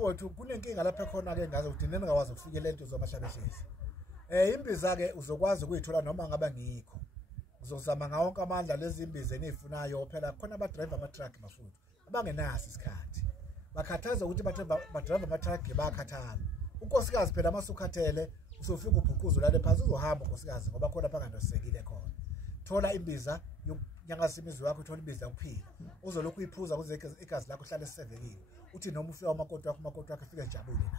mfowethu kunenkinga lapha khona ke ngaze ukuthi nini ngakwazi ukufikelela into zomashabeshezi. Imbiza ke uzokwazi ukuyithola noma ngabe ngikho. Uzozama ngawo wonke amandla lezi imbiza enifunayo phela khona aba driver ama truck mafuthu abangenaso isikhathi. Bakhathaza ukuthi ba driver ama truck bayakhathala. Unkosikazi phela masukhathele usofika ubhuquzo lale phansi uzohamba unkosikazi ngoba khona bangandosekile khona. Thola imbiza yokunyangasa imizwa yakho, thola imbiza yokuphila. Uzolokhu uyiphuza kuze igazi lakho hlale lisevekile. Uthi noma ufika umakoti wakho afike ejabule naye.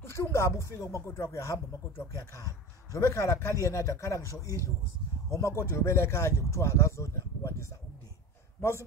Kuhlungabe ufika umakoti wakho uyahamba umakoti wakho uyakhala. Njobe ekhala khali yena akhala ngisho idlozi. Umakoti yobele ekhaya nje kuthiwa akazoda ukwandisa umndeni. Mase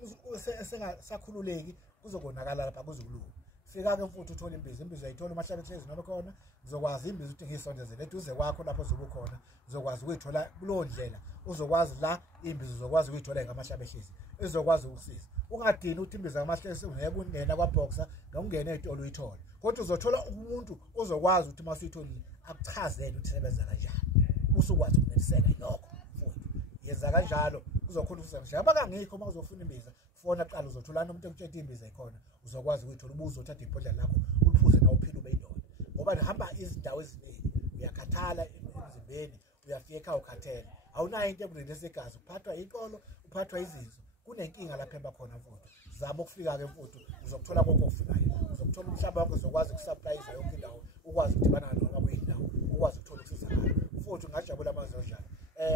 esengasakhululeki kuzokonakala lapha kuzokulunga. Fika ke mfuthu uthola imbiza ayithola umashabeshezi noma khona uzokwazi imbiza ukuthi ngisondezele eduze kwakho lapho uzobe khona uzokwazi ukuyithola kulo ndlela uzokwazi la imbiza uzokwazi ukuyithola ngamashabeshezi ezokwazi ukusiza. Ungadini ukuthi imbiza ngamashabeshezi ungeke ungena kwaboxer ngokungena ezitolo uyithola kodwa uzothola umuntu ozokwazi ukuthi masuyitholile akuchazele ukuthi sebenza kanjani usukwazi ukuneliseka lokho mfuthu yenza kanjalo uzokhona ukusebenza abangangikho uma uzofuna imbiza fona qala uzothola umuntu ekutshela imbiza ikhona uzokwazi ukuyithola ubuzo uthatha ibhodlela lakho uliphuze nawo uphila ube indoda ngoba nihamba izindawo eziningi uyakhathala emzimbeni uyafika ekhaya ukhathele awunayo into ekunelisa igazi uphathwa inkolo uphathwa izinso kunenkinga lapha emba khona mfuthu zama ukufika ke mfuthu uzokuthola konke okufunayo uzokuthola umhlaba wakho uzokwazi ukusupplyiza yonke indawo ukwazi ukudibana noma kuyindawo ukwazi ukuthola ukusizakala mfuthu ngajabula amazwi njalo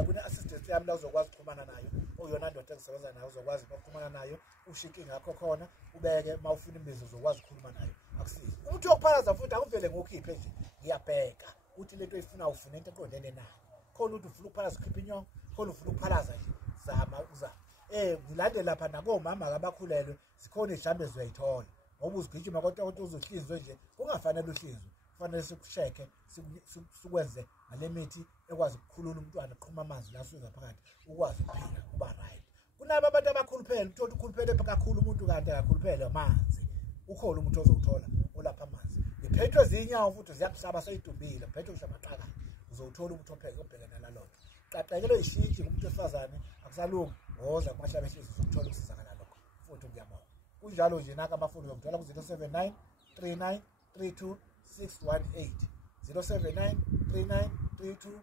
kune assistant yami la uzokwazi ukuxhumana nayo oyona ndoda engisebenza nayo uzokwazi ukuxhumana nayo ushinki ngakho khona ubeke mawufuna imbiza uzokwazi ukukhuluma nayo akusiza umuntu yokuphalaza futhi akuvele ngokhiphe nje ngiyabheka uthi lento oyifuna ufuna into eqondene nayo khona uthi ufuna ukuphalaza ukhipha inyongo khona ufuna ukuphalaza nje zama uzama ngilande lapha nakomama abakhulelwe zikhona izihlambe zoyithola ngoba uzigijima kodwa uzohlinzwe nje kungafanele uhlinzwe kufanele sikusheke sikwenze ngale mithi ekwazi ukukhulula umntwana qhuma amanzi la suza phakathi ukwazi ukuphila kuba right. Kunabo abantu abakhuluphele uthola ukhuluphele kakhulu umuntu kanti akakhuluphele amanzi ukhona umuntu ozowuthola olapha amanzi iphethwe zinyawo futhi ziyakuhlaba seyidumbile phethwe ngishamaqaka uzowuthola umuntu opheke obhekana nalokho qaqekelo ishintshi kumuntu wesifazane akusalungi woza kumashabeshezi uzothola ukusizakala lokho futhi ngiyabonga kunjalo nje naka abafundi uzothola ku 079 39 32 618 079 39 32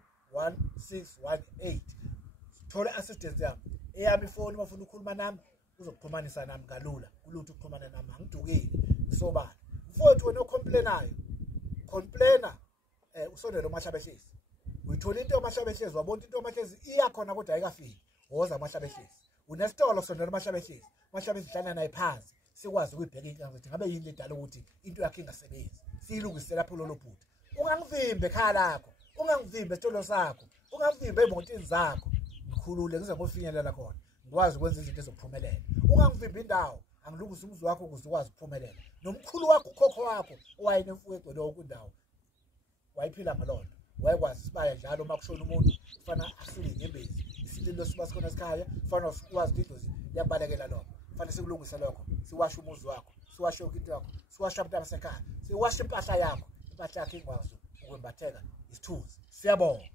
1618 thola assistance yami eyami ifoni mafuna ukukhuluma nami uzokuxhumanisa nami kalula kulutho ukuxhumana nami angidukile ngisobala mfowethu wena ocomplainayo complainer usondele umashabeshezi uyithola into yomashabeshezi wabona into yomashabeshezi iyakhona kodwa ayikafiki woza amashabeshezi unesitolo sondela umashabeshezi hlala naye phansi sikwazi ukuyibheka inkinga ukuthi ngabe yini ledala ukuthi into yakhe ingasebenzi siyilungisela lapho lolo phutha ungangivimbe ekhaya lakho ungangivimbe esitolo sakho ungangivimbe emotini zakho ngikhulule ngize ngofinyelela khona ngikwazi ukwenza izinto ezophumelela ungangivimbe indawo angilungise umzwa wakho ukuze ukwazi ukuphumelela nomkhulu wakho ukhokho wakho owayenemfuyo egcwele okundawo wayiphila ngalona wayekwazi sibaya njalo uma kushona umuntu kufana asule ngembezi isililo siba sikhona esikhaya kufana ukwazi idlozi yabalekela lokho kufanele sikulungise lokho siwashe umuzi wakho siwashe into yakho siwashe abantu abasekhaya siwashe impahla yakho impahla yakho ingwazi ukwembatheka isithunzi siyabonga.